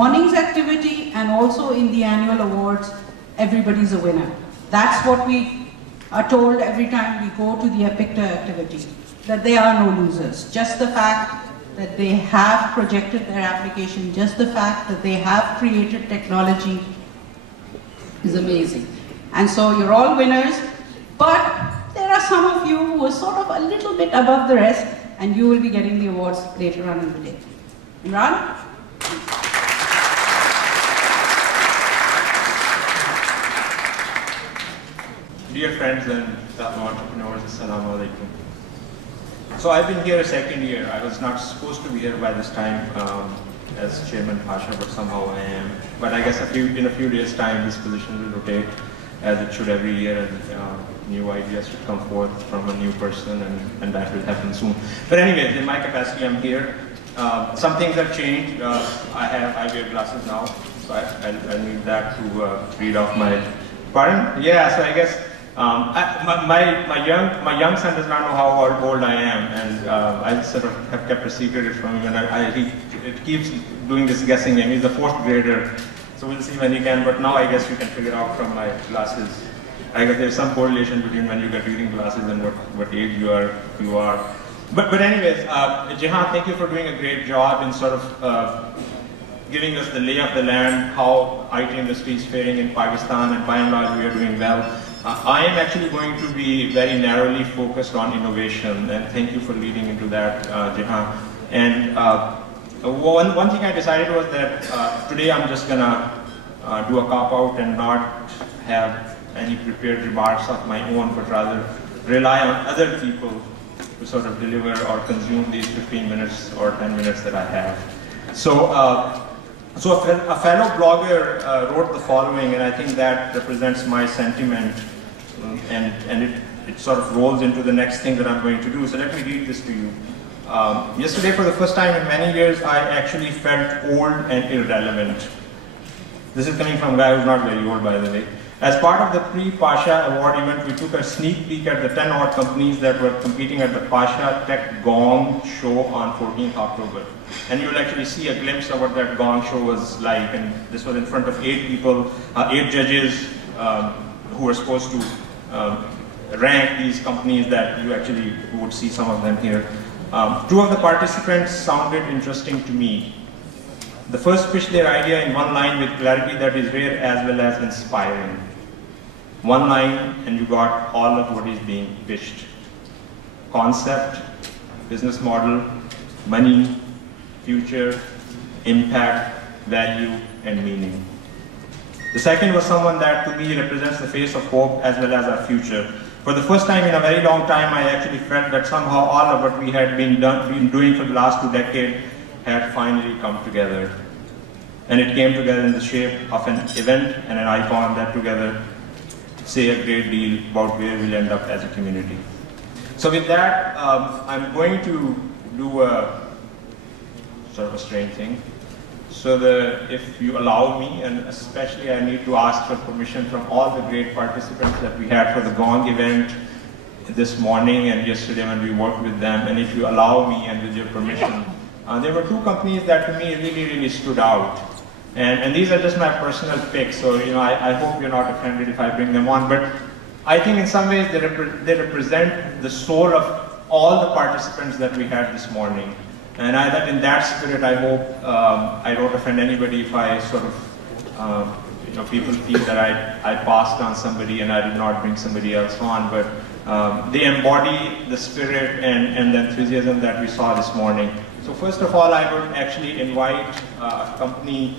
morning's activity and also in the annual awards, everybody's a winner. That's what we are told every time we go to the Epicta activity, that there are no losers. Just the fact that they have projected their application, just the fact that they have created technology is amazing. And so you're all winners, but there are some of you who are sort of a little bit above the rest, and you will be getting the awards later on in the day. Imran? Dear friends and fellow entrepreneurs, Assalamu alaikum. So I've been here a second year. I was not supposed to be here by this time as Chairman Pasha, but somehow I am. But I guess in a few days' time, this position will rotate as it should every year, and new ideas should come forth from a new person, and that will happen soon. But anyways, in my capacity, I'm here. Some things have changed. I wear glasses now, so I need that to read off my. Pardon? Yeah. So I guess my young son does not know how old I am, and I sort of have kept a secret from him, and it keeps doing this guessing game. He's a 4th grader, so we'll see when he can. But now I guess you can figure out from my glasses. I guess there's some correlation between when you get reading glasses and what age you are. But anyways, Jehan, thank you for doing a great job in sort of giving us the lay of the land, how IT industry is faring in Pakistan, and by and large we are doing well. I am actually going to be very narrowly focused on innovation, and thank you for leading into that, Jehan. And one thing I decided was that today I'm just gonna do a cop-out and not have any prepared remarks of my own, but rather rely on other people to sort of deliver or consume these 15 minutes or 10 minutes that I have. So a fellow blogger wrote the following, and I think that represents my sentiment, and it sort of rolls into the next thing that I'm going to do. So let me read this to you. Yesterday, for the first time in many years, I actually felt old and irrelevant. This is coming from a guy who's not very old, by the way. As part of the pre-Pasha award event, we took a sneak peek at the 10 odd companies that were competing at the Pasha Tech Gong show on 14th October. And you'll actually see a glimpse of what that Gong show was like. And this was in front of 8 people, 8 judges who were supposed to rank these companies that you actually would see some of them here. 2 of the participants sounded interesting to me. The first pitched their idea in one line with clarity that is rare as well as inspiring. One line and you got all of what is being pitched. Concept, business model, money, future, impact, value, and meaning. The second was someone that to me represents the face of hope as well as our future. For the first time in a very long time, I actually felt that somehow all of what we had been doing for the last 2 decades had finally come together. And it came together in the shape of an event and an icon that together say a great deal about where we'll end up as a community. So with that, I'm going to do a sort of a strange thing. So if you allow me, and especially I need to ask for permission from all the great participants that we had for the Gong event this morning and yesterday when we worked with them, and if you allow me and with your permission, there were 2 companies that to me really stood out. And these are just my personal picks, so I hope you're not offended if I bring them on, but I think in some ways they represent the soul of all the participants that we had this morning. And in that spirit, I hope I don't offend anybody if I sort of, people feel that I passed on somebody and I did not bring somebody else on, but they embody the spirit and the enthusiasm that we saw this morning. So first of all, I would actually invite a company,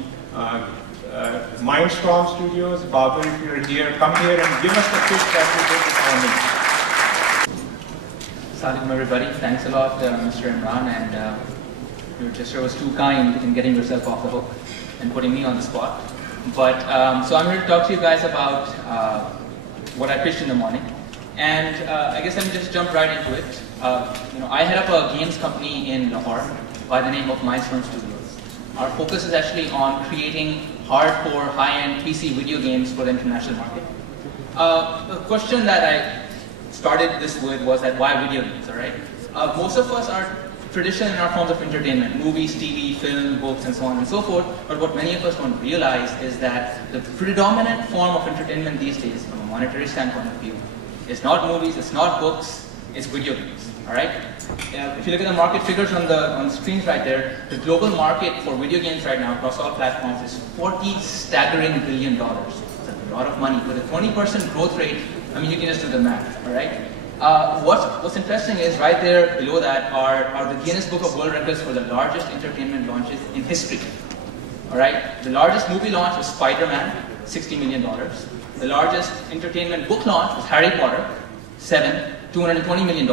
Mindstorm Studios. Babu, if you're here, come here and give us the pitch that we did this morning. Assalamualaikum everybody, thanks a lot Mr. Imran, and your gesture was too kind in getting yourself off the hook and putting me on the spot. But so I'm here to talk to you guys about what I pitched in the morning, and I guess let me just jump right into it. I head up a games company in Lahore by the name of Mindstorm Studios. Our focus is actually on creating hardcore, high-end PC video games for the international market. The question that I started this with was that why video games, alright? Most of us are tradition in our forms of entertainment, movies, TV, film, books, and so on and so forth. But what many of us don't realize is that the predominant form of entertainment these days, from a monetary standpoint of view, is not movies, it's not books, it's video games. All right? If you look at the market figures on the screens right there, the global market for video games right now across all platforms is $40 staggering billion. It's a lot of money. With a 20% growth rate, I mean, you can just do the math. All right? What's interesting is right there below that are the Guinness Book of World Records for the largest entertainment launches in history. All right? The largest movie launch was Spider-Man, $60 million. The largest entertainment book launch was Harry Potter, $220 million.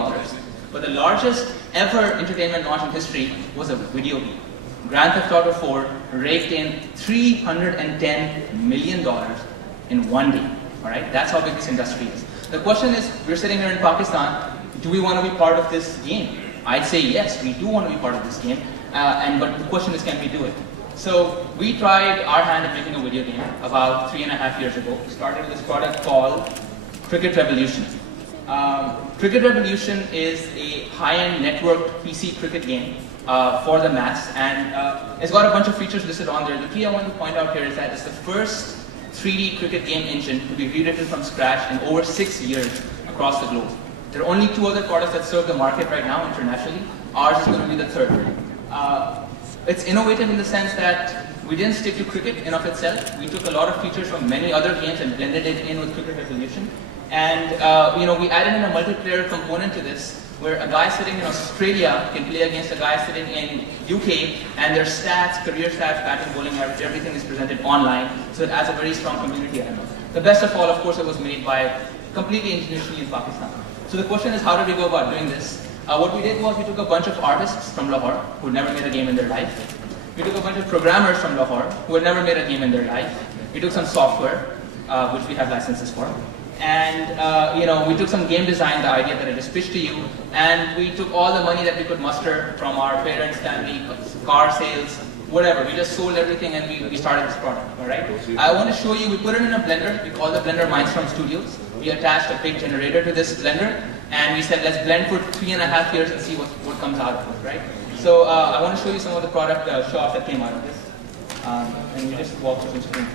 But the largest ever entertainment launch in history was a video game. Grand Theft Auto 4 raked in $310 million in one day. All right? That's how big this industry is. The question is, we're sitting here in Pakistan, do we want to be part of this game? I'd say yes, we do want to be part of this game, but the question is, can we do it? So we tried our hand at making a video game about 3.5 years ago. We started with this product called Cricket Revolution. Cricket Revolution is a high-end networked PC cricket game for the mass, and it's got a bunch of features listed on there. The key I want to point out here is that it's the first 3D cricket game engine to be rewritten from scratch in over 6 years across the globe. There are only 2 other products that serve the market right now internationally. Ours is going to be the third. It's innovative in the sense that we didn't stick to cricket in of itself. We took a lot of features from many other games and blended it in with Cricket Revolution. And we added in a multiplayer component to this, where a guy sitting in Australia can play against a guy sitting in UK, and their stats, career stats, batting, bowling average, everything is presented online, so it adds a very strong community element. The best of all, of course, it was made by completely internationally in Pakistan. So the question is, how did we go about doing this? What we did was we took a bunch of artists from Lahore who had never made a game in their life. We took a bunch of programmers from Lahore who had never made a game in their life. We took some software, which we have licenses for. And we took some game design, the idea that I just pitched to you, and we took all the money that we could muster from our parents, family, car sales, whatever. We just sold everything and we started this product. All right. I want to show you. We put it in a blender. We call the blender Mindstorm Studios. We attached a big generator to this blender, and we said, let's blend for 3.5 years and see what comes out of it. Right. So I want to show you some of the product show-offs that came out of this, and we just walk through the screen.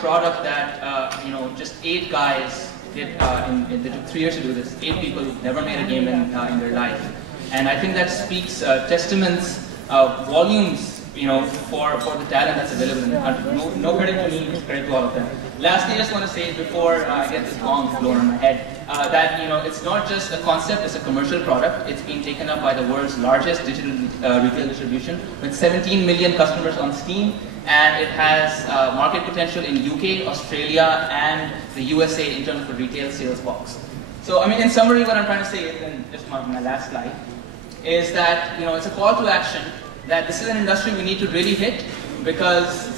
Product that just 8 guys did. They took 3 years to do this. 8 people never made a game in their life, and I think that speaks testaments, volumes, for the talent that's available in the country. No credit to me, credit to all of them. Lastly, I just want to say before I get this gong blown on my head that it's not just a concept; it's a commercial product. It's being taken up by the world's largest digital retail distribution with 17 million customers on Steam. And it has market potential in UK, Australia, and the USA in terms of a retail sales box. So, I mean, in summary, what I'm trying to say is, and just my last slide, is that it's a call to action that this is an industry we need to really hit, because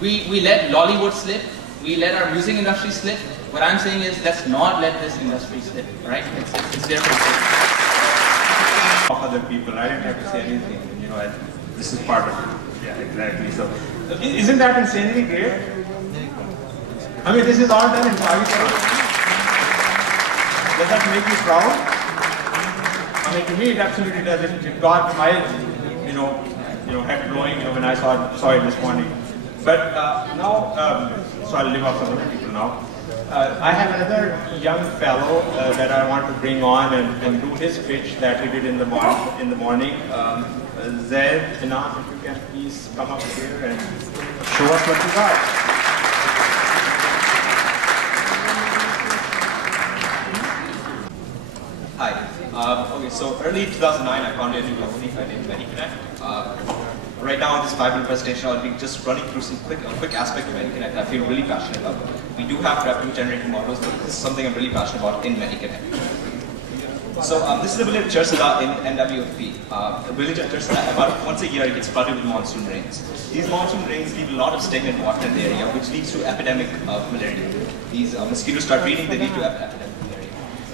we let Lollywood slip, we let our music industry slip. What I'm saying is, let's not let this industry slip, right? It's there for other people. I didn't have to say anything. This is part of it. Yeah, exactly. So, isn't that insanely great? I mean, this is all done in Pakistan. Does that make you proud? I mean, to me, it absolutely does. It got my, head blowing when I saw it this morning. But now, so I'll leave off some other people now. I have another young fellow that I want to bring on and do his pitch that he did in the morning. Zaid, Inam, if you can please come up here and show us what you got. Hi. Okay, so early 2009, I founded a new company named MediConnect. Right now, in this 5-minute presentation, I'll be just running through some quick aspect of MediConnect that I feel really passionate about. We do have revenue generating models, but this is something I'm really passionate about in MediConnect. So this is the village of Chersada in NWFP. The village of Chersada, about once a year, it gets flooded with monsoon rains. These monsoon rains leave a lot of stagnant water in the area, which leads to epidemic of malaria. These mosquitoes start breeding, they lead to epidemic.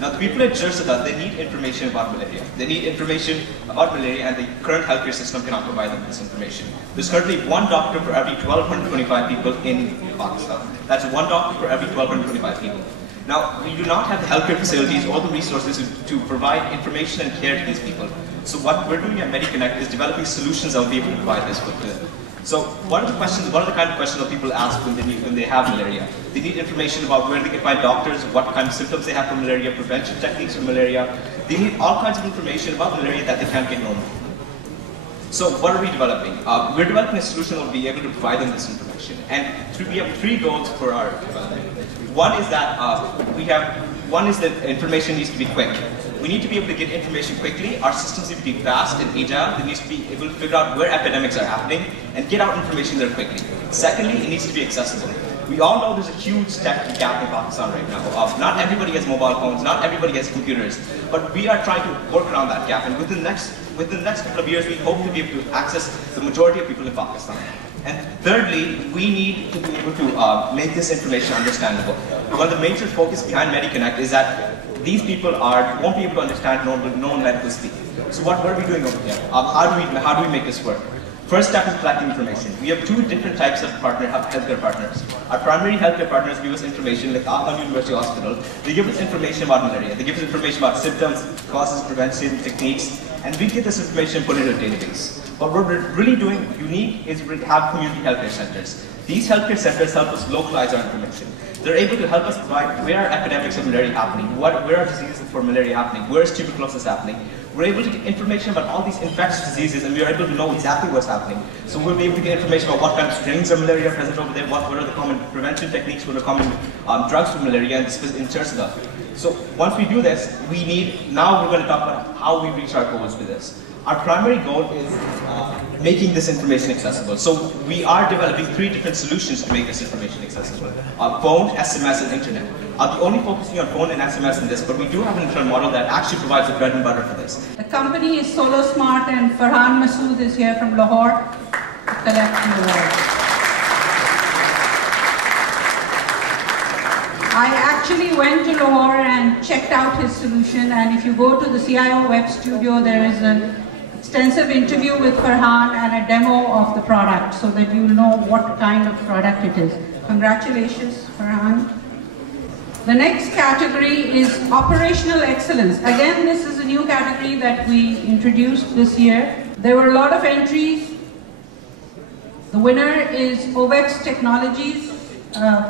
Now, the people at Chersada, they need information about malaria. They need information about malaria, and the current healthcare system cannot provide them this information. There's currently one doctor for every 1,225 people in Pakistan. That's one doctor for every 1,225 people. Now, we do not have the healthcare facilities or the resources to provide information and care to these people. So what we're doing at MediConnect is developing solutions that will be able to provide this with them. So one of the kind of questions that people ask when they have malaria? They need information about where they can find doctors, what kind of symptoms they have from malaria, prevention techniques for malaria. They need all kinds of information about malaria that they can't get normally. So what are we developing? We're developing a solution that will be able to provide them this information. And we have 3 goals for our development. One is that one is that information needs to be quick. We need to be able to get information quickly. Our systems need to be fast and agile. They need to be able to figure out where epidemics are happening and get out information there quickly. Secondly, it needs to be accessible. We all know there's a huge tech gap in Pakistan right now. Not everybody has mobile phones, not everybody has computers, but we are trying to work around that gap. And within the next couple of years, we hope to be able to access the majority of people in Pakistan. And thirdly, we need to be able to make this information understandable. One of the major focus behind MediConnect is that these people won't be able to understand known medical speak. So what are we doing over here? How do we make this work? First step is collecting information. We have 2 different types of healthcare partners. Our primary healthcare partners give us information, like Ahmad University Hospital. They give us information about malaria. They give us information about symptoms, causes, prevention, techniques, and we get this information and put it in a database. What we're really doing unique is we have community healthcare centers. These healthcare centers help us localize our information. They're able to help us provide where are epidemics of malaria happening, where are diseases for malaria happening, where is tuberculosis happening. We're able to get information about all these infectious diseases, and we are able to know exactly what's happening. So we'll be able to get information about what kind of strains of malaria are present over there, what are the common prevention techniques, what are common drugs for malaria in Chersada. So once we do this, now we're going to talk about how we reach our goals with this. Our primary goal is making this information accessible. So we are developing 3 different solutions to make this information accessible. Phone, SMS, and internet. I'll be only focusing on phone and SMS in this, but we do have an internal model that actually provides the bread and butter for this. The company is Solo Smart, and Farhan Masood is here from Lahore to collect the award. I actually went to Lahore and checked out his solution, and if you go to the CIO web studio, there is an extensive interview with Farhan and a demo of the product so that you'll know what kind of product it is. Congratulations, Farhan. The next category is operational excellence. Again, this is a new category that we introduced this year. There were a lot of entries. The winner is Ovex Technologies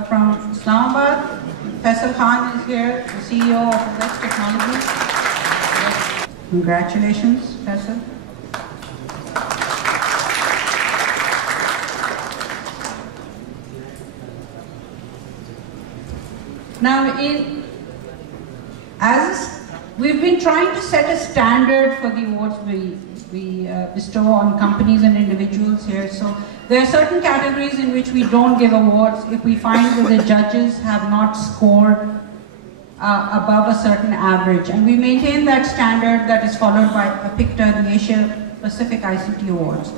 from Islamabad. Faisal Khan is here, the CEO of Ovex Technologies. Congratulations, Faisal. Now, we've been trying to set a standard for the awards we bestow on companies and individuals here. So there are certain categories in which we don't give awards if we find that the judges have not scored above a certain average. And we maintain that standard that is followed by APICTA, the Asia Pacific ICT Awards.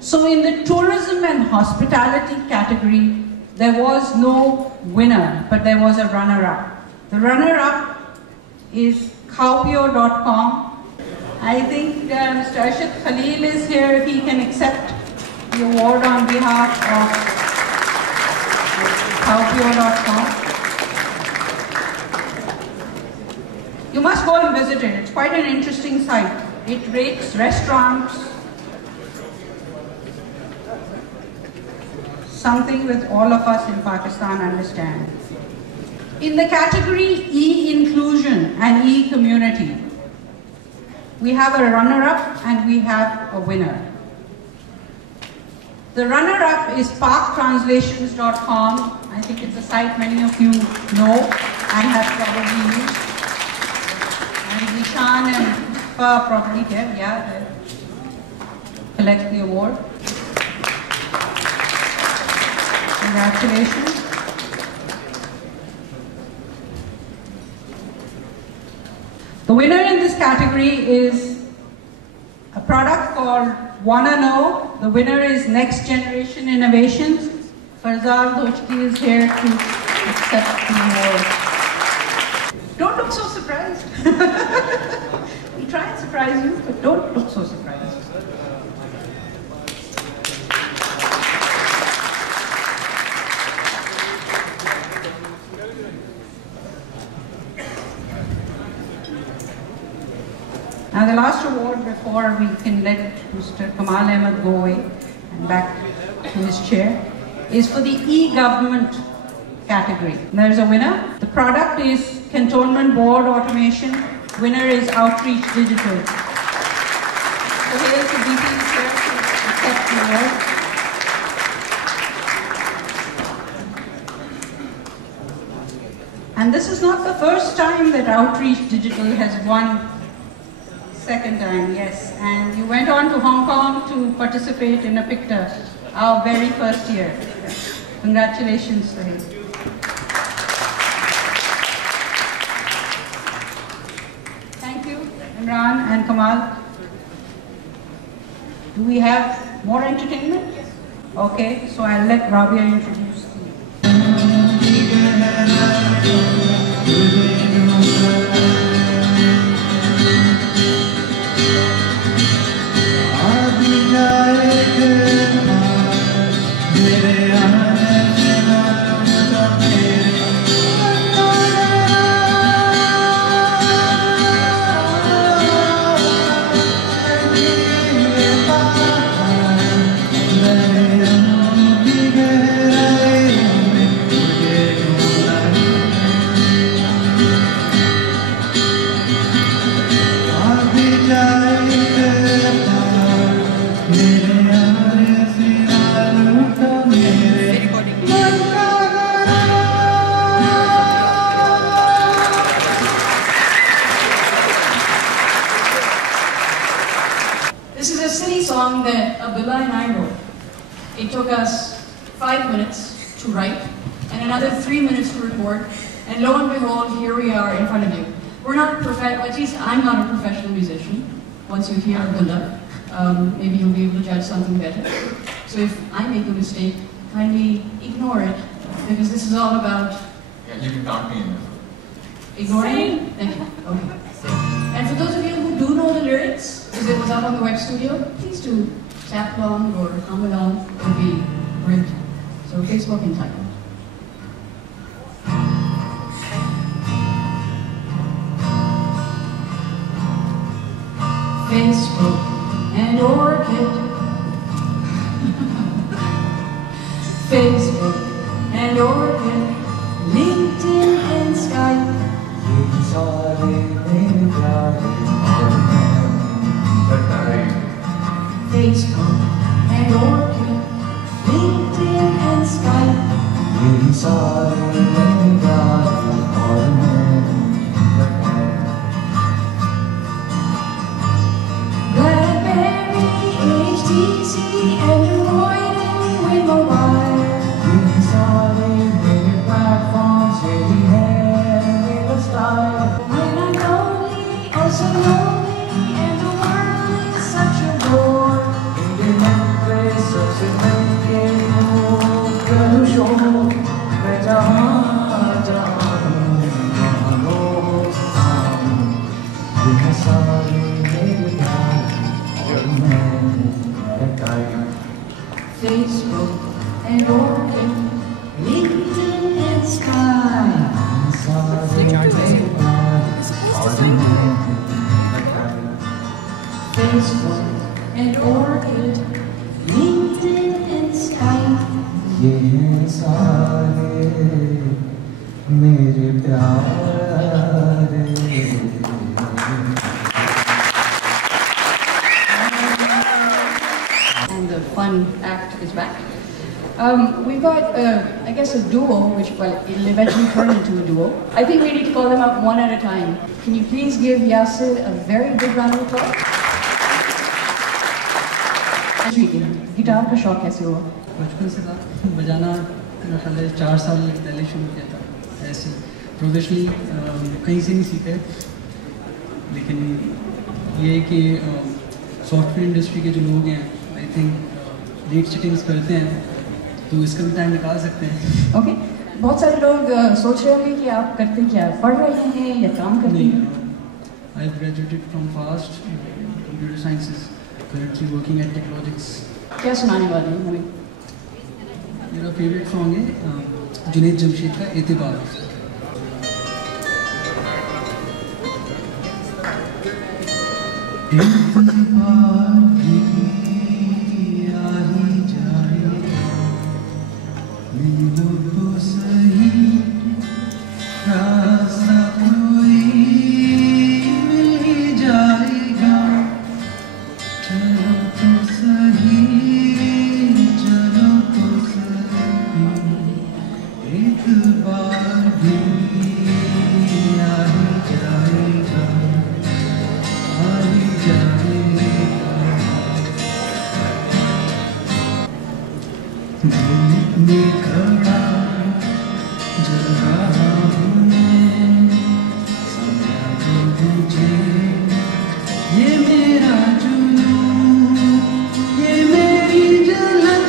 So in the tourism and hospitality category, there was no winner, but there was a runner-up. The runner-up is Cowpio.com. I think Mr. Arshad Khalil is here if he can accept the award on behalf of Cowpio.com. You must go and visit it. It's quite an interesting site. It rates restaurants, something that all of us in Pakistan understand. In the category E-inclusion and E-community, we have a runner-up and we have a winner. The runner-up is parktranslations.com. I think it's a site many of you know and have probably used. And Nishan and Fa probably have, yeah, collect the award. Congratulations. The winner in this category is a product called Wanna Know. The winner is Next Generation Innovations. Farzal Dochki is here to accept the award. Don't look so surprised. We try and surprise you, but don't look so surprised. Now the last award before we can let Mr. Kamal Ahmed go away and back to his chair is for the e-government category. There's a winner. The product is Cantonment Board Automation. Winner is Outreach Digital. So here's the VP chair to accept the award. And this is not the first time that Outreach Digital has won. Second time, yes. And you went on to Hong Kong to participate in a picture, our very first year. Congratulations to him. Thank you, Imran and Kamal. Do we have more entertainment? Okay, so I'll let Rabia introduce This is a city song that Abdullah and I wrote. It took us 5 minutes to write and another 3 minutes to record, and lo and behold, here we are in front of you. We're not at least I'm not a professional musician. Once you hear Abdullah, maybe you'll be able to judge something better. So if I make a mistake, kindly ignore it, because this is all about... Yeah, you can count me in. Ignoring it? Thank you. Okay. And for those of you who do know the lyrics, because it was up on the web studio, please do tap along or hum along. It would be great. So Facebook entitled. Facebook and Orchid. Facebook and Orchid. LinkedIn and Skype. Facebook and Orchid, LinkedIn and Skype. BlackBerry, HTC, Android, and WinMobile. When I'm lonely, also lonely, and the world is such a bore. Facebook and Orchid, LinkedIn and Skype. Facebook and Orchid, LinkedIn and Skype. मेरे प्यारे। And the fun act is back. We've got, I guess, a duo, which, well, it'll eventually turn into a duo. I think we need to call them up one at a time. Can you please give Yasir a very big round of applause? Guitar का शौक कैसे हुआ? बचपन से था बजाना। मेरा ख्याल है 4 साल पहले शुरू किया था, ऐसे प्रोफेशनली कहीं से नहीं सीखे। लेकिन ये कि सॉफ्टवेयर इंडस्ट्री के जो लोग हैं, आई थिंक लेट सिटिंग्स करते हैं, तो इसका भी टाइम निकाल सकते हैं। ओके, बहुत सारे लोग सोच रहे होंगे कि आप करते क्या, पढ़ रहे हैं या काम करते हैं? I graduated from fast computer sciences, currently working at Technologics। क्या सुनाने वाले हैं हमें? मेरा फेवरेट सॉन्ग है जुनैद जमशेद का एतबार। एतबार भी आ ही जाएगा, मिलो तो सही रास्ता कोई मिल ही जाएगा। चलो तो सही, चलो तो सही, एतबार भी आ ही जाएगा, आ ही जाएगा। धूप में खड़ा जल रहा हूँ मैं, समझा दो मुझे ये मेरा जुनून, ये मेरी जलन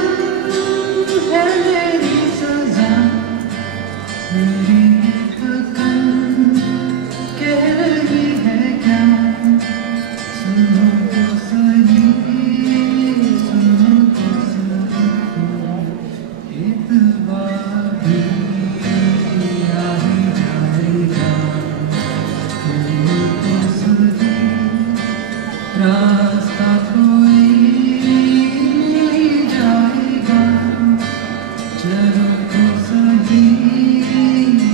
है, मेरी सजा, मेरी थकन कह रही है क्या। सुनो तो सही, सुनो तो सही, एतबार भी आ ही जाएगा, सुनो तो सही रास्ता कोई मिल ही जाएगा। चलो तो सही,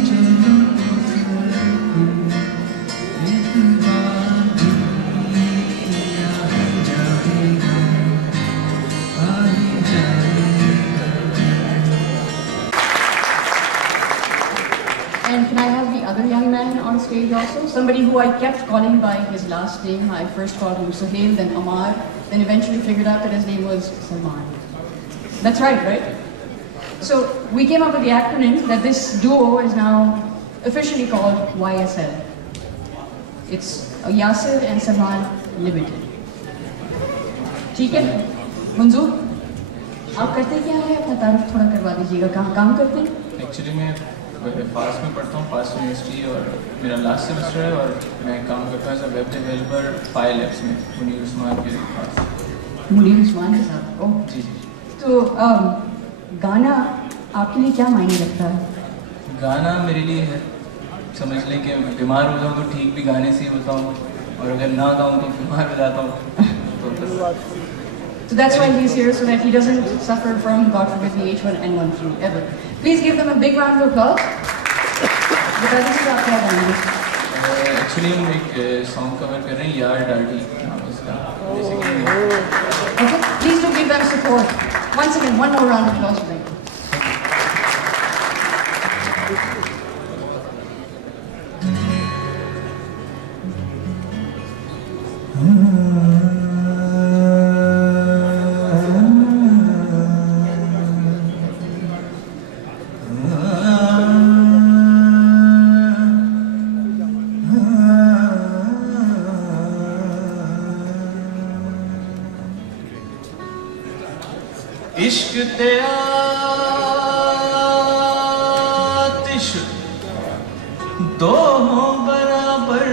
चलो तो सही, एतबार भी आ ही जाएगा, आ ही जाएगा। And can I have the other young man on stage also? Somebody who I kept calling by his last name. I first called him Suhail, then Amar, then eventually figured out that his name was Salman. That's right, right? So we came up with the acronym that this duo is now officially called YSL. It's Yasir and Salman Limited. ठीक है? मंजूर, आप करते क्या हैं? अपना तारीफ थोड़ा करवा दीजिएगा, कहाँ काम करते हैं? एक्चुअली मैं पास में पढ़ता हूँ, पास यूनिवर्सिटी, और मेरा लास्ट सेमेस्टर है, और मैं काम करता हूँ as a web developer file apps में मुनीर उस्मान के पास। मुनीर उस्मान के साथ? ओह जी जी। तो गाना आपके लिए क्या मायने रखता है? गाना मेरे लिए है, समझ लें कि बीमार हो जाऊँ तो ठीक भी गाने से ही होता हूँ, और अगर ना गाऊँ तो बीमार हो जाता हूँ। तो So that's why he's here, so that he doesn't suffer from, God forbid, the H1N1 flu ever. Please give them a big round of applause. बता दीजिए आप क्या गाएंगे? एक्चुअली हम एक सॉन्ग कवर कर रहे हैं, यार डार्टी नाम है इसका। Basically Okay, please do give them support. Once again, one more round of applause for them. इश्क ते आतिश दो हों बराबर,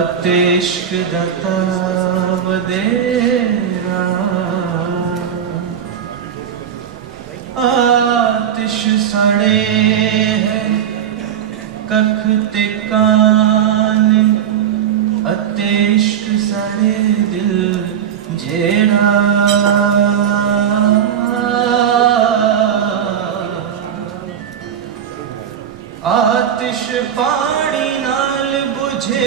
अते इश्क दा ताब देरा, आतिश सड़े है कख ते कान, अते इश्क सारे दिल जे आतिश पानी नाल बुझेंदी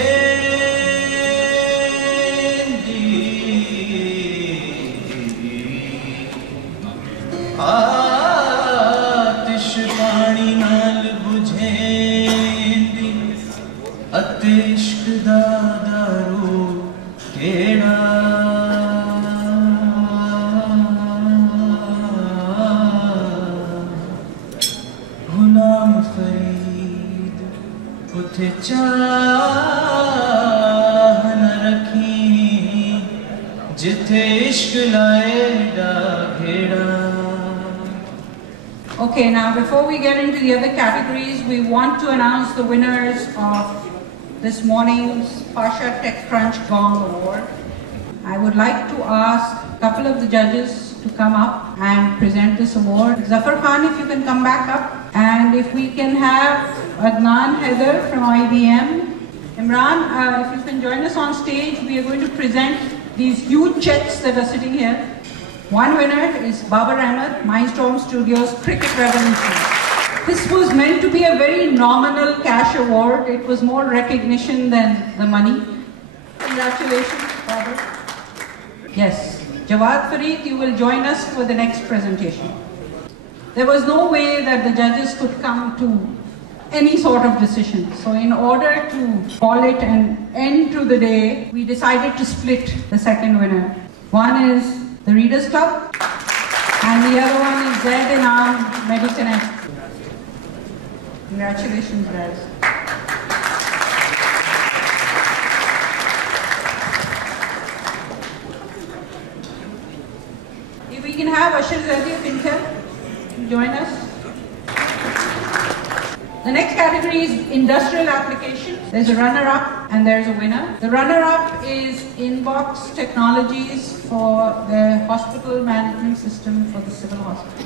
आतिश पानी नाल बुझेंदी अते इश्क दा दारू केड़ा गुलाम फरीद उथे चाह न रखी जिथे इश्क लाए डा घेड़ा. Okay, now before we get into the other categories, we want to announce the winners of this morning's SHA TechCrunch Gong Award. I would like to ask a couple of the judges to come up and present this award. Zafar Khan, if you can come back up. And if we can have Adnan Haider from IBM. Imran, if you can join us on stage, we are going to present these huge checks that are sitting here. One winner is Babar Ahmed, Mindstorm Studios Cricket Revolution. This was meant to be a very nominal cash award. It was more recognition than the money. Congratulations, Babar. Yes, Jawad Farid, you will join us for the next presentation. There was no way that the judges could come to any sort of decision. So in order to call it an end to the day, we decided to split the second winner. One is the Readers Club and the other one is Zaid Inam Mediconnect. Congratulations, guys. If we can have Ashir Zaidi of Intel join us. The next category is industrial applications. There's a runner-up and there's a winner. The runner-up is Inbox Technologies for the hospital management system for the civil hospital.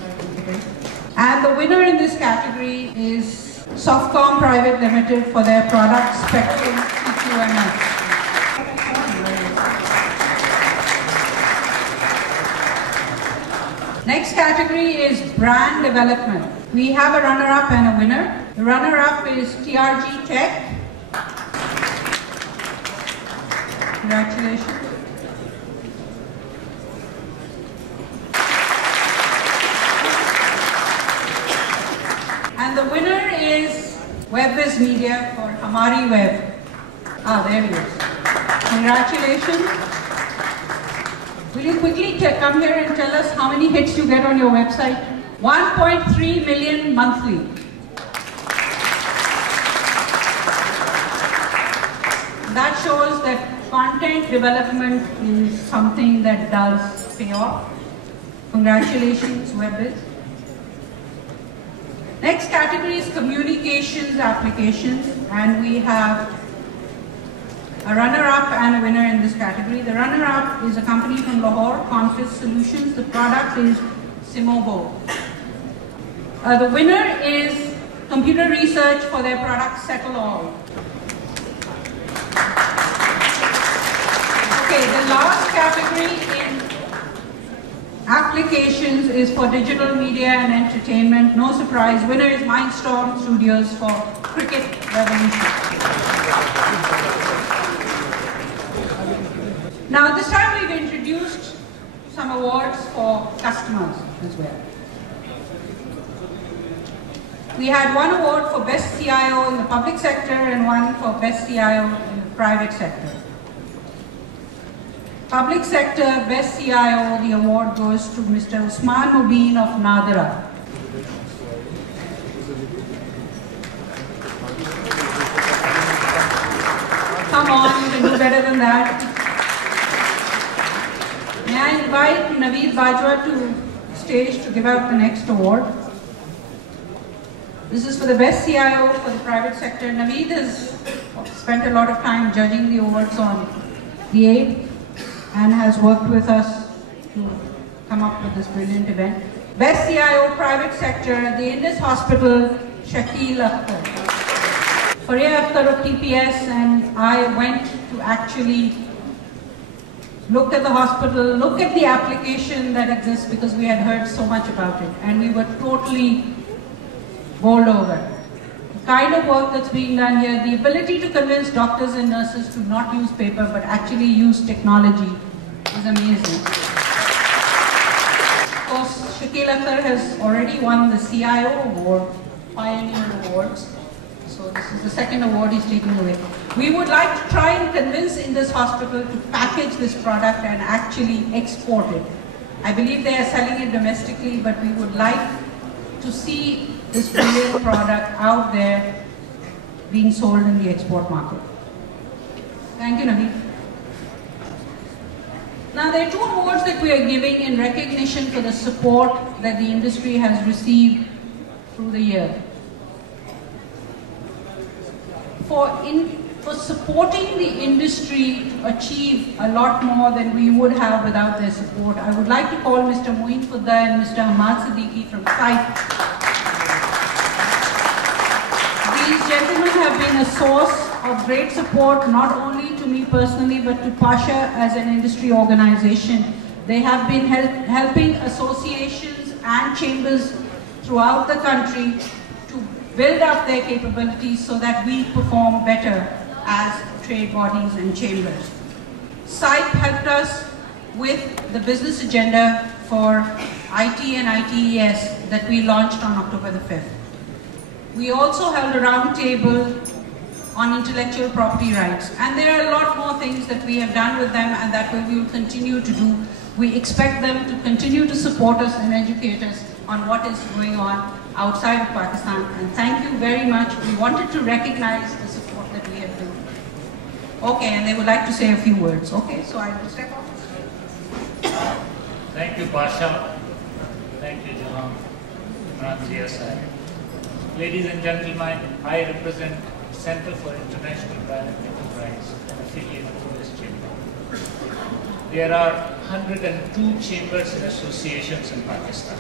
And the winner in this category is Softcom Private Limited for their product Spectrum PQMS. Next category is brand development. We have a runner-up and a winner. The runner-up is TRG Tech. Congratulations. And the winner is WebBiz Media for Hamari Web. Ah, there he is. Congratulations. Will you quickly come here and tell us how many hits you get on your website? 1.3 million monthly. That shows that content development is something that does pay off. Congratulations, WebBiz. Next category is communications applications, and we have a runner-up and a winner in this category. The runner-up is a company from Lahore, Confis Solutions. The product is Simobo. The winner is computer research for their product Settle All. Okay, the last category in applications is for digital media and entertainment. No surprise, winner is Mindstorm Studios for Cricket Revolution. Now this time we've introduced some awards for customers as well. We had one award for Best CIO in the public sector and one for Best CIO in the private sector. Public sector Best CIO, the award goes to Mr. Usman Mubin of Nadra. Come on, you can do better than that. May I invite Naveed Bajwa to stage to give out the next award. This is for the Best CIO for the private sector. Naveed has spent a lot of time judging the awards on the 8th and has worked with us to come up with this brilliant event. Best CIO private sector, the Indus Hospital, Shakil Akhtar. Faria Akhtar of TPS and I went to actually look at the hospital, look at the application that exists because we had heard so much about it and we were totally bowled over. The kind of work that's being done here, the ability to convince doctors and nurses to not use paper but actually use technology is amazing. Of course, Shakil Akhtar has already won the CIO Award, Pioneer Awards. So this is the second award he's taking away. We would like to try and convince Indus Hospital to package this product and actually export it. I believe they are selling it domestically, but we would like to see this brilliant product out there being sold in the export market. Thank you, Naveed. Now, there are two awards that we are giving in recognition for the support that the industry has received through the year. For supporting the industry to achieve a lot more than we would have without their support, I would like to call Mr. Moeen Fudda and Mr. Hamad Siddiqui from SITE. These gentlemen have been a source of great support, not only to me personally, but to PASHA as an industry organization. They have been helping associations and chambers throughout the country to build up their capabilities so that we perform better as trade bodies and chambers. SITE helped us with the business agenda for IT and ITES that we launched on October the 5th. We also held a round table on intellectual property rights, and there are a lot more things that we have done with them and that we will continue to do. We expect them to continue to support us and educate us on what is going on outside of Pakistan, and thank you very much. We wanted to recognize the support that we have given. Okay, and they would like to say a few words. Okay, so I will step off. Thank you, Pasha. Thank you, Jahan. Ladies and gentlemen, I represent Center for International Private Enterprise, an affiliate of this chamber. There are 102 chambers and associations in Pakistan.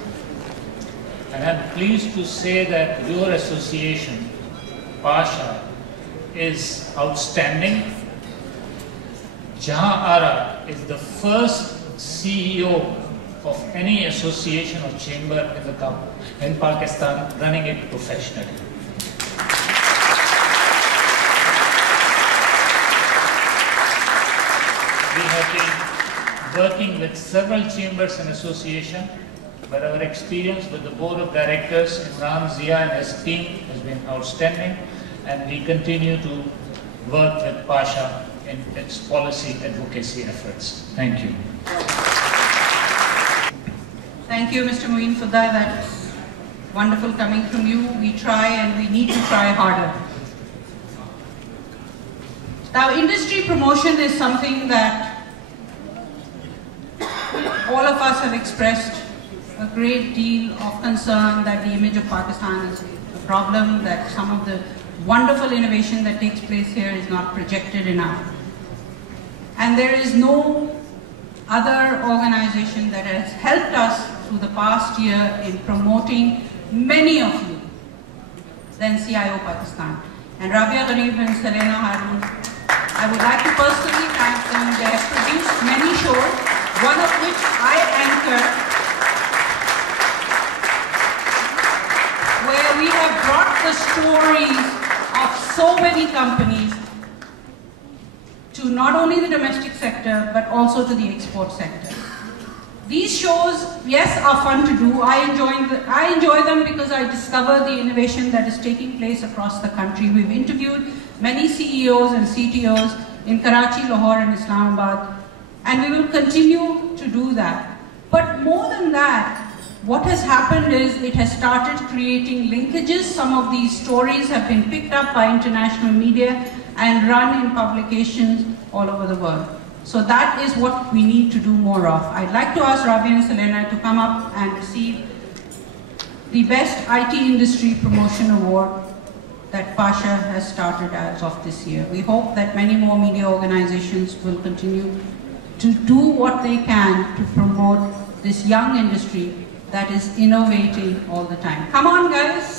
And I'm pleased to say that your association, PASHA, is outstanding. Jahan Ara is the first CEO of any association or chamber in Pakistan running it professionally. We have been working with several chambers and associations, but our experience with the board of directors, Imran Zia and his team, has been outstanding, and we continue to work with PASHA in its policy advocacy efforts. Thank you. Thank you, Mr. Moeen Fudda. That's wonderful coming from you. We try and we need to try harder. Now, industry promotion is something that all of us have expressed a great deal of concern that the image of Pakistan is a problem, that some of the wonderful innovation that takes place here is not projected enough. And there is no other organization that has helped us through the past year in promoting many of you than CIO Pakistan. And Rabia Gharib and Selena Harun, I would like to personally thank them. They have produced many shows, one of which I anchor, where we have brought the stories of so many companies to not only the domestic sector, but also to the export sector. These shows, yes, are fun to do. I enjoy them because I discover the innovation that is taking place across the country. We've interviewed many CEOs and CTOs in Karachi, Lahore, and Islamabad, and we will continue to do that. But more than that, what has happened is it has started creating linkages. Some of these stories have been picked up by international media and run in publications all over the world. So that is what we need to do more of. I'd like to ask Rabia and Selena to come up and receive the Best IT Industry Promotion Award that PASHA has started as of this year. We hope that many more media organizations will continue to do what they can to promote this young industry that is innovating all the time. Come on, guys.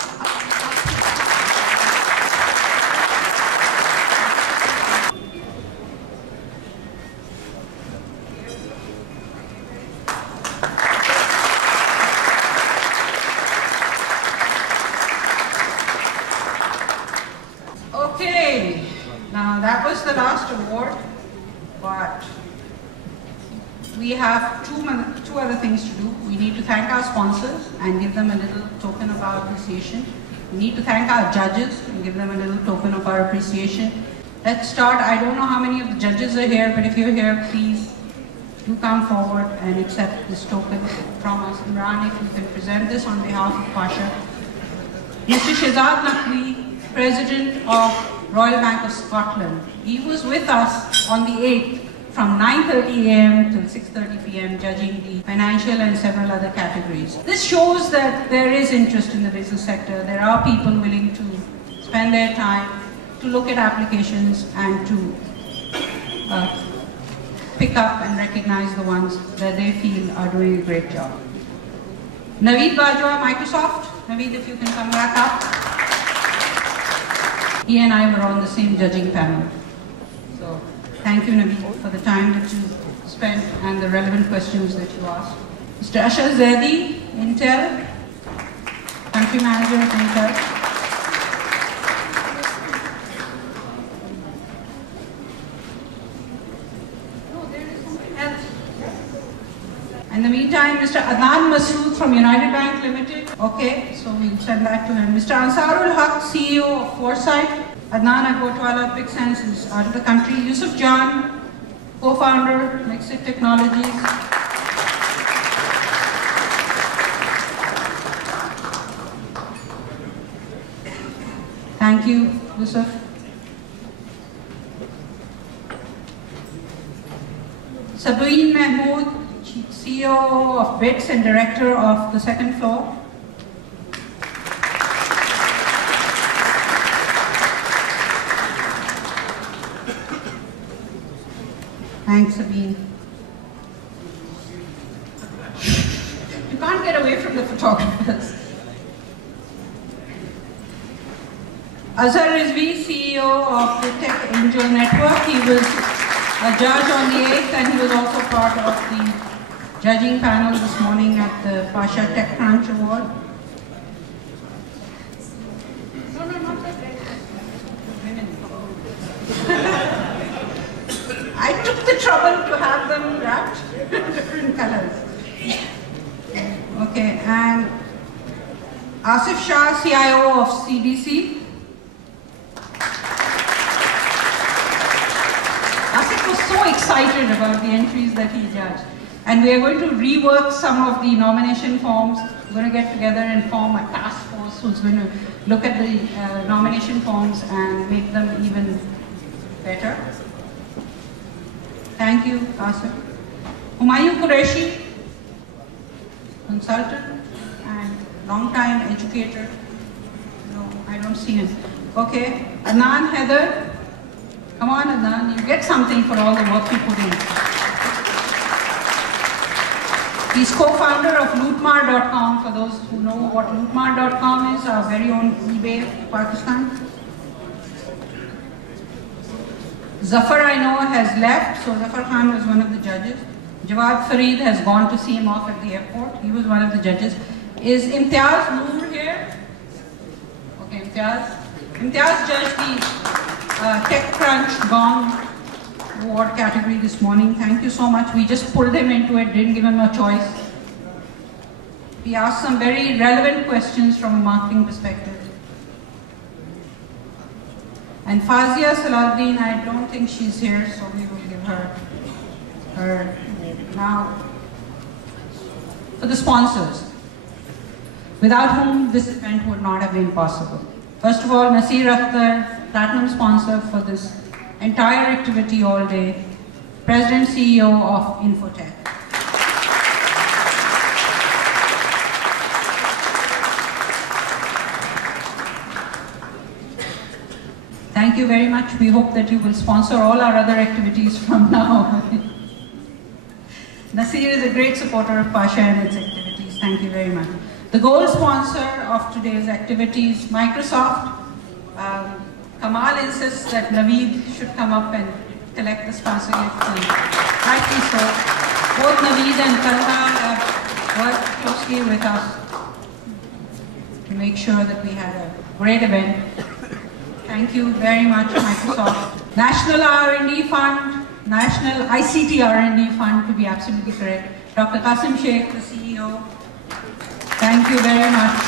that was the last award, but we have two other things to do. We need to thank our sponsors and give them a little token of our appreciation. We need to thank our judges and give them a little token of our appreciation. Let's start. I don't know how many of the judges are here, but if you're here, please do come forward and accept this token from us. Imran, if you can present this on behalf of Pasha. Mr. Shehzad Naqvi, President of Royal Bank of Scotland. He was with us on the 8th from 9:30 a.m. till 6:30 p.m. judging the financial and several other categories. This shows that there is interest in the business sector. There are people willing to spend their time to look at applications and to pick up and recognize the ones that they feel are doing a great job. Naveed Bajwa, Microsoft. Naveed, if you can come back up. He and I were on the same judging panel. So thank you, Naveed, for the time that you spent and the relevant questions that you asked. Mr. Ashar Zaidi, Intel, Country Manager at Intel. In the meantime, Mr. Adnan Masood from United Bank Limited. Okay, so we'll send that to him. Mr. Ansarul Haq, CEO of Foresight. Adnan Agbotwala, PixSense, is out of the country. Yusuf Jan, co-founder, Mixit Technologies. Thank you, Yusuf. Sabeen Mahmood, CEO of BITS and Director of the Second Floor. Thanks, Sabeen. You can't get away from the photographers. Azhar Rizvi, CEO of the Tech Angel Network. He was a judge on the 8th and he was also part of the judging panel this morning at the Pasha TechCrunch Award. No, not that. Women. I took the trouble to have them wrapped different colors. Okay, and Asif Shah, CIO of CDC. Asif was so excited about the entries that he judged. And we are going to rework some of the nomination forms. We're going to get together and form a task force who's going to look at the nomination forms and make them even better. Thank you, Asif. Humayun Qureshi, consultant and long-time educator. No, I don't see him. Okay, Adnan Heather. Come on, Adnan, you get something for all the work you put in. He's co-founder of lootmar.com. For those who know what lootmar.com is, our very own eBay of Pakistan. Zafar, I know, has left, so Zafar Khan was one of the judges. Jawad Fareed has gone to see him off at the airport. He was one of the judges. Is Imtiaz Noor here? Okay, Imtiaz. Imtiaz judged the TechCrunch Gong Award category this morning. Thank you so much. We just pulled him into it, didn't give him a choice. We asked some very relevant questions from a marketing perspective. And Fazia Salahuddin, I don't think she's here, so we will give her now. For the sponsors, without whom this event would not have been possible. First of all, Nasir Akhtar, platinum sponsor for this entire activity all day, President CEO of Infotech. Thank you very much. We hope that you will sponsor all our other activities from now. Nasir is a great supporter of Pasha and its activities. Thank you very much. The gold sponsor of today's activities, Microsoft. Kamal insists that Naveed should come up and collect the sponsor gifts, and rightly so. Both Naveed and Talha have worked closely with us to make sure that we had a great event. Thank you very much, Microsoft. National R&D Fund, National ICT R&D Fund, to be absolutely correct. Dr. Qasim Sheikh, the CEO, thank you very much.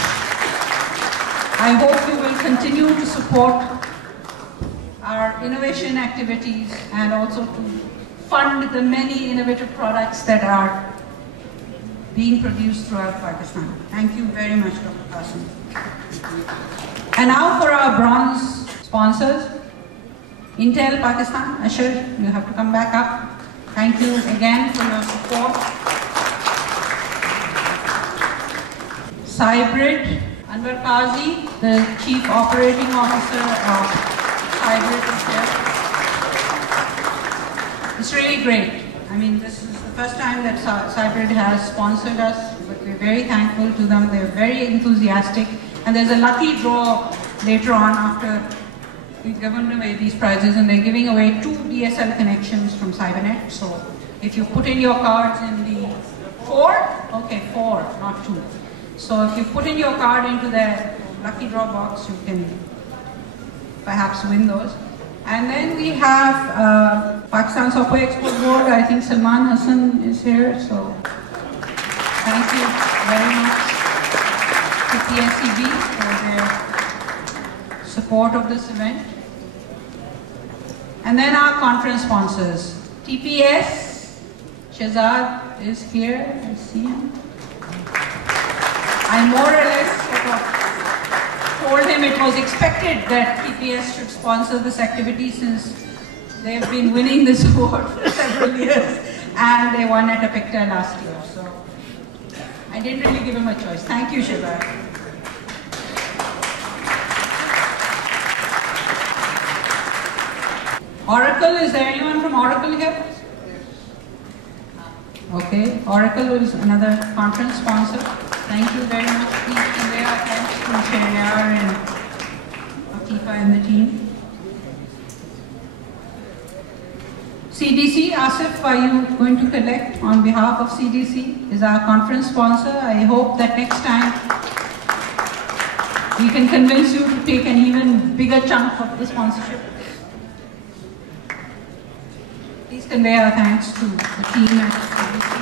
I hope you will continue to support our innovation activities and also to fund the many innovative products that are being produced throughout Pakistan. Thank you very much, Dr. Qasim. And now for our bronze sponsors. Intel Pakistan, Ashar, you have to come back up. Thank you again for your support. Cybrid, Anwar Qazi, the Chief Operating Officer of Cybrid is here. It's really great. I mean, this is the first time that Cybrid has sponsored us, but we're very thankful to them. They're very enthusiastic. And there's a lucky draw later on after we've given away these prizes, and they're giving away 2 DSL connections from Cybernet. So if you put in your cards in the 4, okay, 4, not 2. So if you put in your card into the lucky draw box, you can perhaps win those. And then we have Pakistan Software Export Board. I think Salman Hassan is here, so thank you very much to PSCB for their support of this event. And then our conference sponsors. TPS, Shahzad is here, I see him. I more or less sort of told him it was expected that TPS should sponsor this activity since they've been winning this award for several years and they won at Apicta last year. So I didn't really give him a choice. Thank you, Shahzad. Oracle, is there anyone from Oracle here? Okay, Oracle is another conference sponsor. Thank you very much, Pete, and there are thanks to Sharyar and Atifa and the team. CDC, Asif, are you going to collect on behalf of CDC? Is our conference sponsor. I hope that next time we can convince you to take an even bigger chunk of the sponsorship. Please convey our thanks to the team at CDC.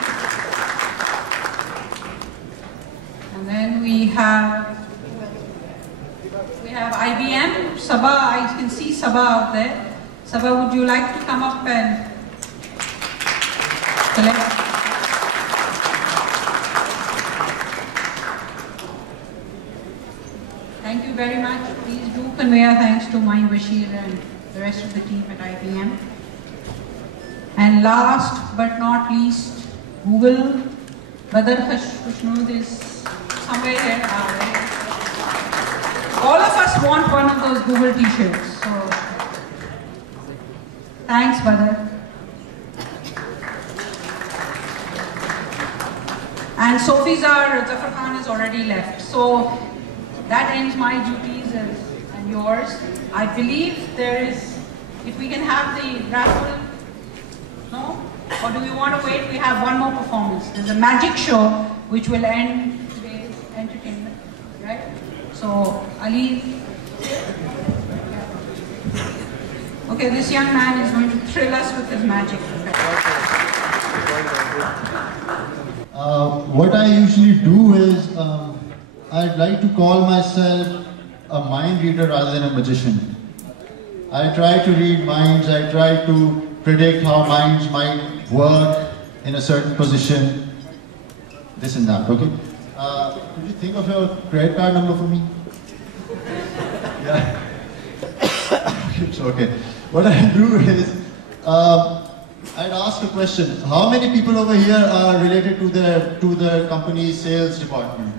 And then we have IBM, Sabah. I can see Sabah out there. Sabah, would you like to come up and collect? Thank you very much. Please do convey our thanks to Main Bashir and the rest of the team at IBM. And last but not least, Google. Badr Khashnood is somewhere here. All of us want one of those Google t-shirts. So, thanks, Badr. And Zafar Khan has already left. So that ends my duties and yours. I believe there is, if we can have the raffle. No? Or do we want to wait? We have one more performance. There's a magic show which will end today's entertainment, right? So, Ali. Okay, this young man is going to thrill us with his magic. What I usually do is, I'd like to call myself a mind reader rather than a magician. I try to read minds, I try to predict how minds might work in a certain position, this and that, okay? Could you think of your credit card number for me? Yeah. It's okay. What I do is, I'd ask a question. How many people over here are related to the company's sales department?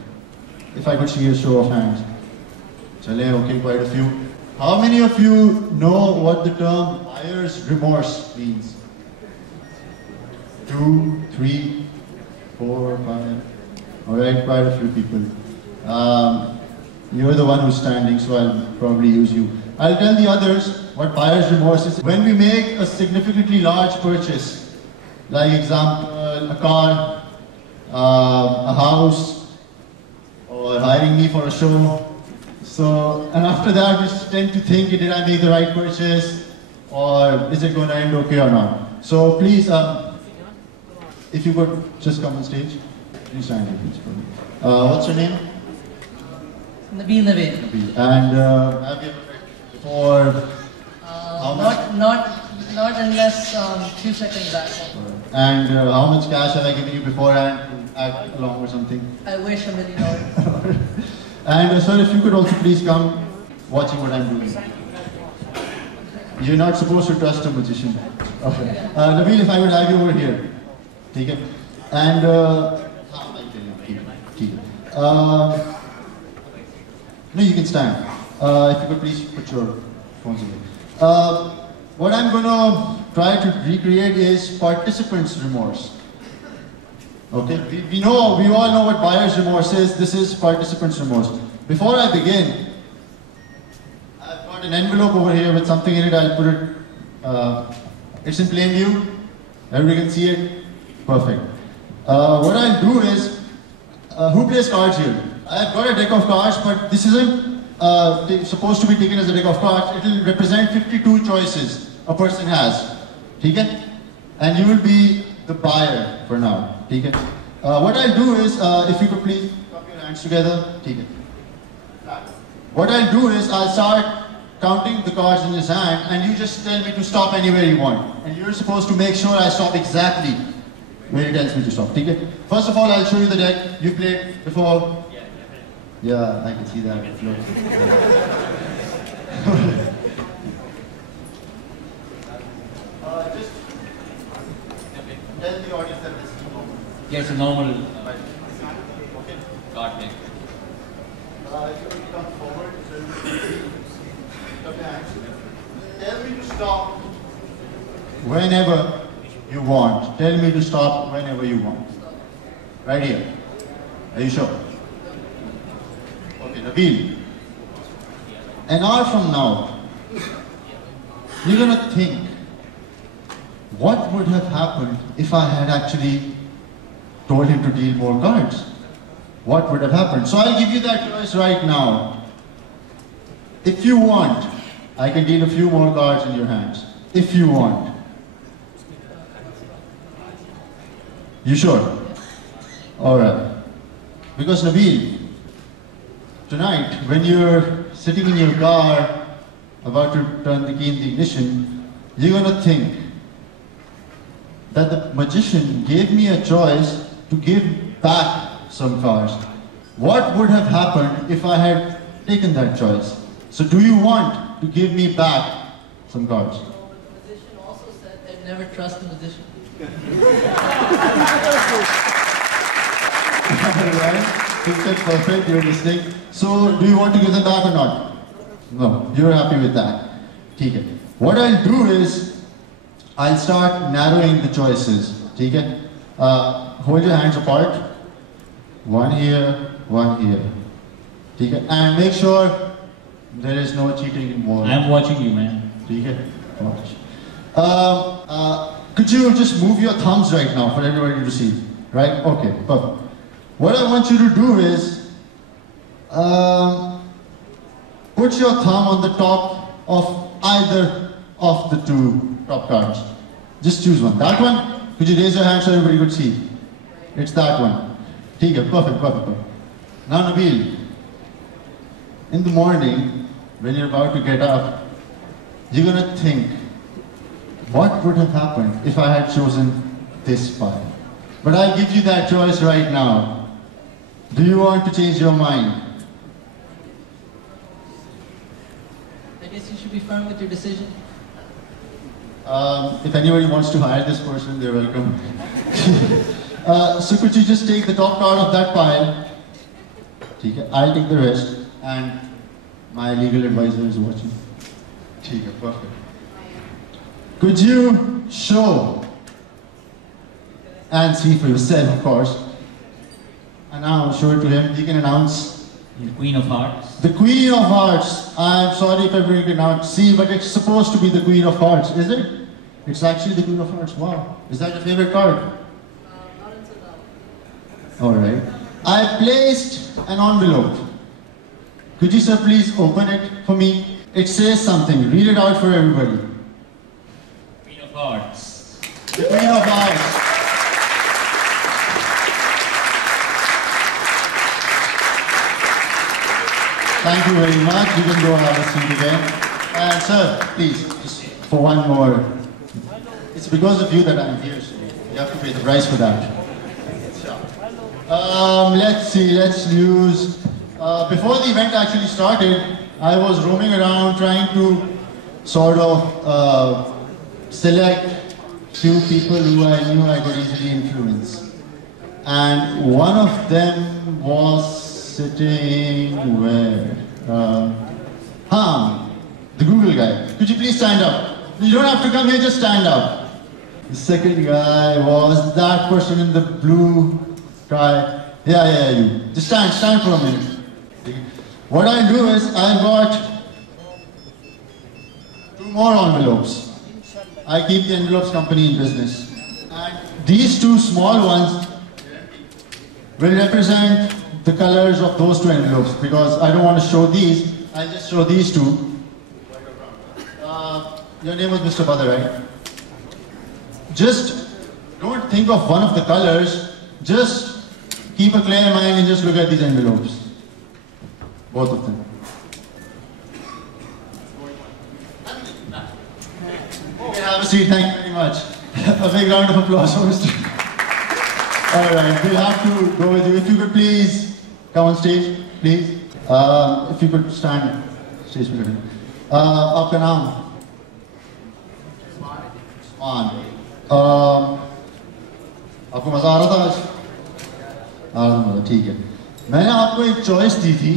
If I could see a show of hands. Chale, okay, quite a few. How many of you know what the term buyer's remorse means? 2, 3, 4, 5. Alright, quite a few people. You're the one who's standing, so I'll probably use you. I'll tell the others what buyer's remorse is. When we make a significantly large purchase, like example, a car, a house, or hiring me for a show. So, and after that, we tend to think, did I make the right purchase? or is it going to end okay or not? So please, if you could just come on stage. Please stand here, please. What's your name? Nabil. Nabil. And have you ever met before? Not unless few seconds back. And how much cash have I given you beforehand to act along or something? I wish $1 million. And sir, if you could also please come watching what I'm doing. You're not supposed to trust a magician. Okay. Nabil, if I would have you over here. Take it. And no, you can stand. If you could please put your phones away. What I'm going to try to recreate is participants' remorse. Okay, we all know what buyer's remorse is. This is participants' remorse. Before I begin, I've got an envelope over here with something in it. I'll put it, it's in plain view. Everybody can see it. Perfect. What I'll do is, who plays cards here? I've got a deck of cards, but this isn't supposed to be taken as a deck of cards. It will represent 52 choices a person has. Okay? And you will be the buyer for now. Okay? What I'll do is, if you could please put your hands together. Okay? What I'll do is, I'll start counting the cards in his hand, and you just tell me to stop anywhere you want. And you're supposed to make sure I stop exactly where he tells me to stop. Okay? First of all, I'll show you the deck. You've played before. Yeah, I can see that. Just tell the audience that this is normal. Yeah, it's a normal Okay. card deck. If you can come forward, tell me to stop whenever you want. Tell me to stop whenever you want. Right here. Are you sure? Okay, Nabil. An hour from now, you're going to think, what would have happened if I had actually told him to deal more cards? What would have happened? So I'll give you that choice right now. If you want, I can deal a few more cards in your hands. If you want. You sure? Alright. Because Nabil, tonight, when you're sitting in your car, about to turn the key in the ignition, you're going to think that the magician gave me a choice to give back some cards. What would have happened if I had taken that choice? So do you want to give me back some cards? The magician also said that never trust the magician. Alright, you said perfect, you're listening. So do you want to give them back or not? No, you're happy with that. Okay. What I'll do is, I'll start narrowing the choices. Okay? Hold your hands apart. One here, one here. Okay? And make sure there is no cheating involved. I'm watching you, man. Okay? Watch. Could you just move your thumbs right now for everybody to see? Right? Okay, perfect. What I want you to do is, put your thumb on the top of either of the two top cards. Just choose one. That one? Could you raise your hand so everybody could see? It's that one. Okay, perfect. Now Nabil, in the morning, when you're about to get up, you're going to think, what would have happened if I had chosen this pile? But I'll give you that choice right now. Do you want to change your mind? I guess you should be firm with your decision. If anybody wants to hire this person, they're welcome. So could you just take the top card of that pile? I'll take the rest, and my legal advisor is watching. Perfect. Could you show and see for yourself, of course, and now show it to him. He can announce The Queen of Hearts. the Queen of Hearts. I'm sorry if everybody cannot see, but it's supposed to be the Queen of Hearts, is it? It's actually the Queen of Hearts. Wow. Is that your favorite card? Not until now. Alright. I placed an envelope. Could you, sir, please open it for me? It says something. Read it out for everybody. the Queen of Hearts. Thank you very much. You can go have a seat again. And sir, please, just for one more. It's because of you that I'm here, so you have to pay the price for that. Let's see, let's use... before the event actually started, I was roaming around trying to sort of select few people who I knew I could easily influence. And one of them was sitting where? The Google guy. Could you please stand up? You don't have to come here, just stand up. The second guy was that person in the blue guy. Yeah, you. Just stand for a minute. What I'll do is, I've got 2 more envelopes. I keep the envelopes company in business. And these 2 small ones will represent the colors of those 2 envelopes, because I don't want to show these, I'll just show these 2. Your name was Mr. Badar, right? Just don't think of one of the colors, just keep a clear mind and just look at these envelopes. Both of them. Okay, have a seat, thank you very much. A big round of applause for Mr. Alright, we'll have to go with you. If you could please come on stage, please. If you could stand stage for a minute. Aapka naam? आपको मजा आ रहा था आज? आ रहा था, ठीक है। मैंने आपको एक चॉइस दी थी,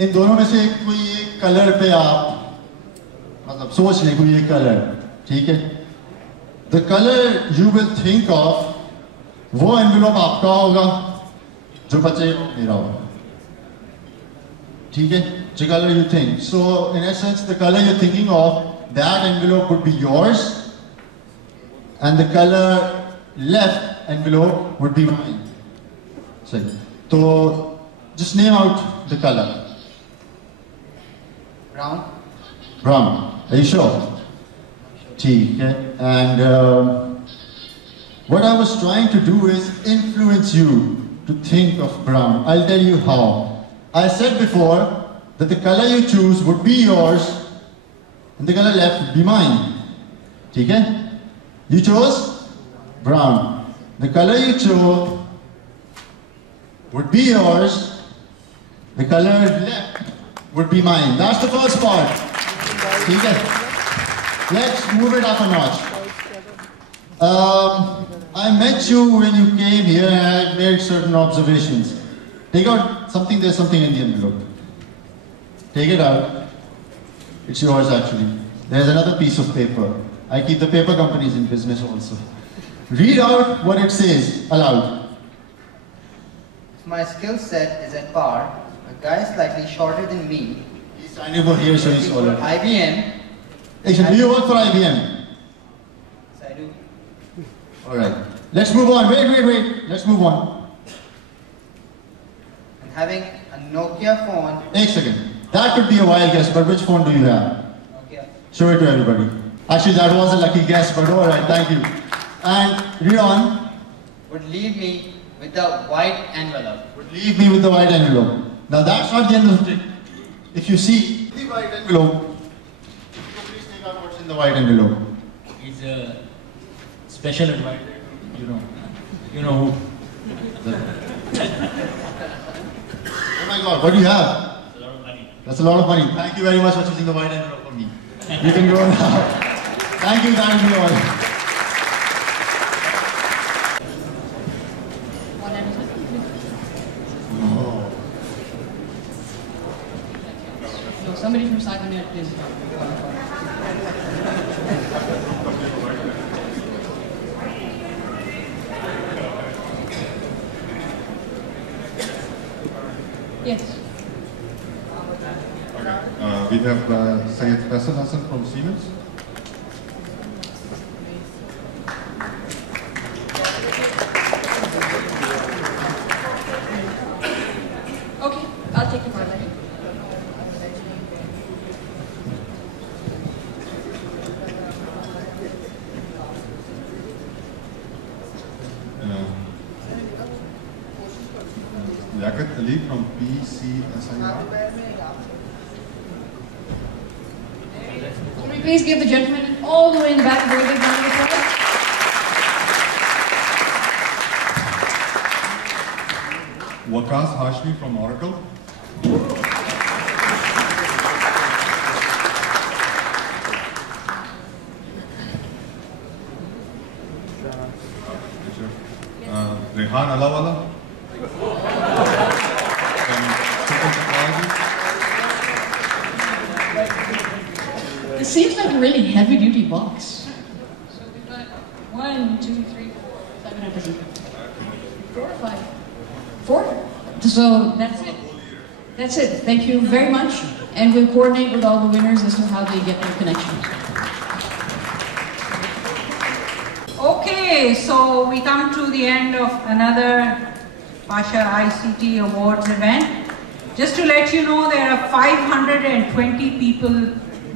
इन दोनों में से कोई एक कलर पे आप मतलब सोच लें कोई एक कलर, ठीक है? The color you will think of, वो एनवेलोप आपका होगा, जो बचे मेरा होगा, ठीक है? The color you think. So in essence, the color you're thinking of, that envelope would be yours. And the color left envelope would be mine. So just name out the color. Brown. Brown. Are you sure? Okay. And what I was trying to do is influence you to think of brown. I'll tell you how. I said before that the color you choose would be yours and the color left would be mine. Okay? You chose brown. The color you chose would be yours. The color left would be mine. That's the first part. Okay. Let's move it up a notch. I met you when you came here and I made certain observations. Take out something, there's something in the envelope. Take it out. It's yours actually. There's another piece of paper. I keep the paper companies in business also. Read out what it says aloud. If my skill set is at par, a guy slightly shorter than me. He's standing over here, so he's taller. IBM. Do you work for IBM? Yes, I do. Alright. Let's move on. Wait. Let's move on. And having a Nokia phone. Wait a second. That could be a wild guess, but which phone do you have? Nokia. Show it to everybody. Actually, that was a lucky guess, but alright, thank you. And read on. Would leave me with the white envelope. Would leave me with the white envelope. Now that's not the end of it. If you see the white envelope, please take out what's in the white envelope. He's a special advisor, you know who. Oh my God, what do you have? That's a lot of money. That's a lot of money. Thank you very much for choosing the white envelope for me. You can go now. Thank you all. No, somebody from Cybernet, please. Yes. We have Syed Faisal Hassan from Siemens. Okay, I'll take the part. Sadiq from PCSIR. Can we please give the gentleman all the way in the back a very big round of applause? Waqas Hashmi from Oracle. Rehan Alawala from Super Technology. This seems like a really heavy-duty box. So we've got 1, 2, 3, 4, 7 episodes. 4 or 5? 4? So that's it. That's it. Thank you very much. And we'll coordinate with all the winners as to how they get their connections. Okay, so we come to the end of another SHA ICT Awards event. Just to let you know, there are 520 people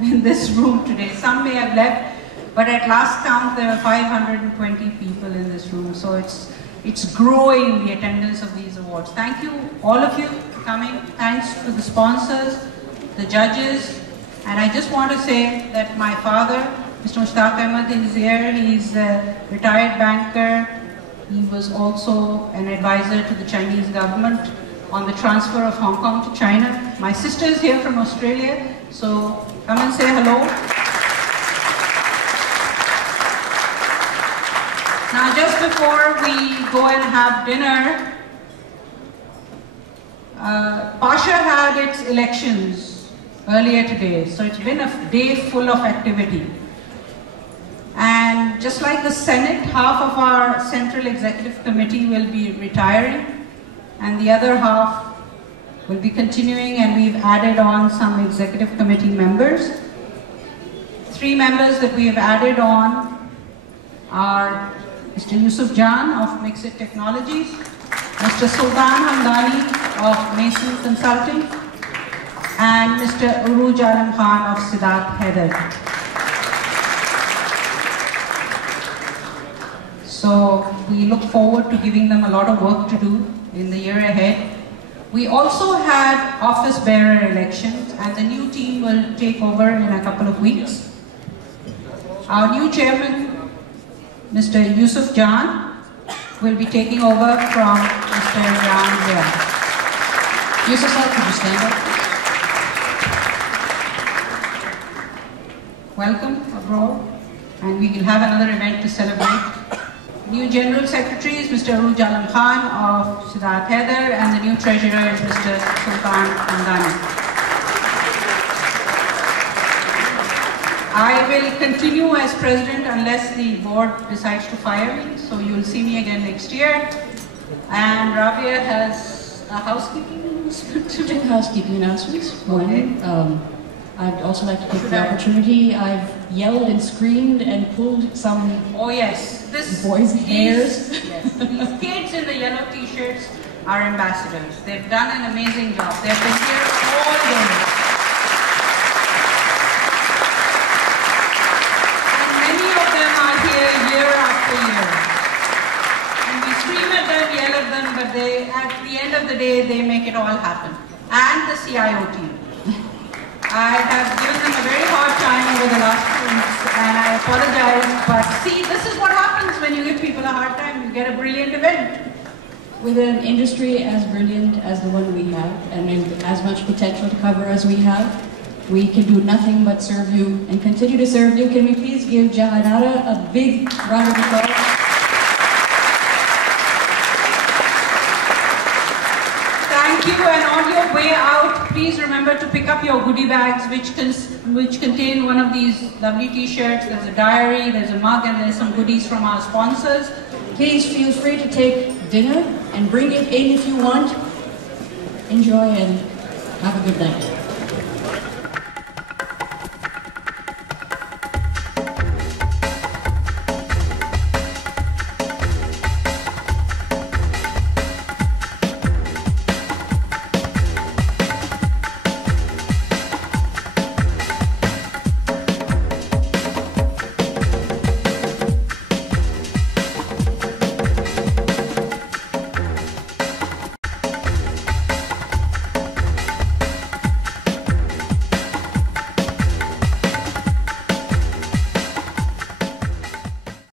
in this room today. Some may have left, but at last count there are 520 people in this room. So it's growing, the attendance of these awards. Thank you, all of you, for coming. Thanks to the sponsors, the judges, and I just want to say that my father, Mr. Mushtaq Ahmed, is here. He's a retired banker. He was also an advisor to the Chinese government on the transfer of Hong Kong to China. My sister is here from Australia, so come and say hello. Now, just before we go and have dinner, Pasha had its elections earlier today, so it's been a day full of activity. And just like the Senate, half of our Central Executive Committee will be retiring, and the other half will be continuing, and we've added on some Executive Committee members. 3 members that we have added on are Mr. Yusuf Jan of Mixit Technologies, Mr. Sultan Hamdani of Mason Consulting, and Mr. Uruj Alam Khan of Siddharth Haider. So we look forward to giving them a lot of work to do in the year ahead. We also had office bearer elections, and the new team will take over in a couple of weeks. Our new chairman, Mr. Yusuf Jan, will be taking over from Mr. Ram Zia. Yusuf sir, could you stand up? Welcome abroad, and we will have another event to celebrate. New General Secretary is Mr. Uruj Alam Khan of Siddharth Haider, and the new Treasurer is Mr. Sultan Hamdani. I will continue as President unless the board decides to fire me, so you will see me again next year. And Rabia has a housekeeping announcement to make. Housekeeping announcements. One, I'd also like to take the opportunity. I've yelled and screamed and pulled some boys' hairs. Yes, these kids in the yellow t-shirts are ambassadors. They've done an amazing job. They've been here all day. And many of them are here year after year. And we scream at them, yell at them, but at the end of the day, they make it all happen. And the CIO team. I have given them a very hard time over the last 2 weeks, and I apologize, but see, this is what happens when you give people a hard time. You get a brilliant event. With an industry as brilliant as the one we have, and with as much potential to cover as we have, we can do nothing but serve you and continue to serve you. Can we please give Jahanara a big round of applause? Thank you, and on your way out, please remember to pick up your goodie bags, which contain one of these lovely t-shirts. There's a diary, there's a mug, and there's some goodies from our sponsors. Please feel free to take dinner and bring it in if you want. Enjoy and have a good night.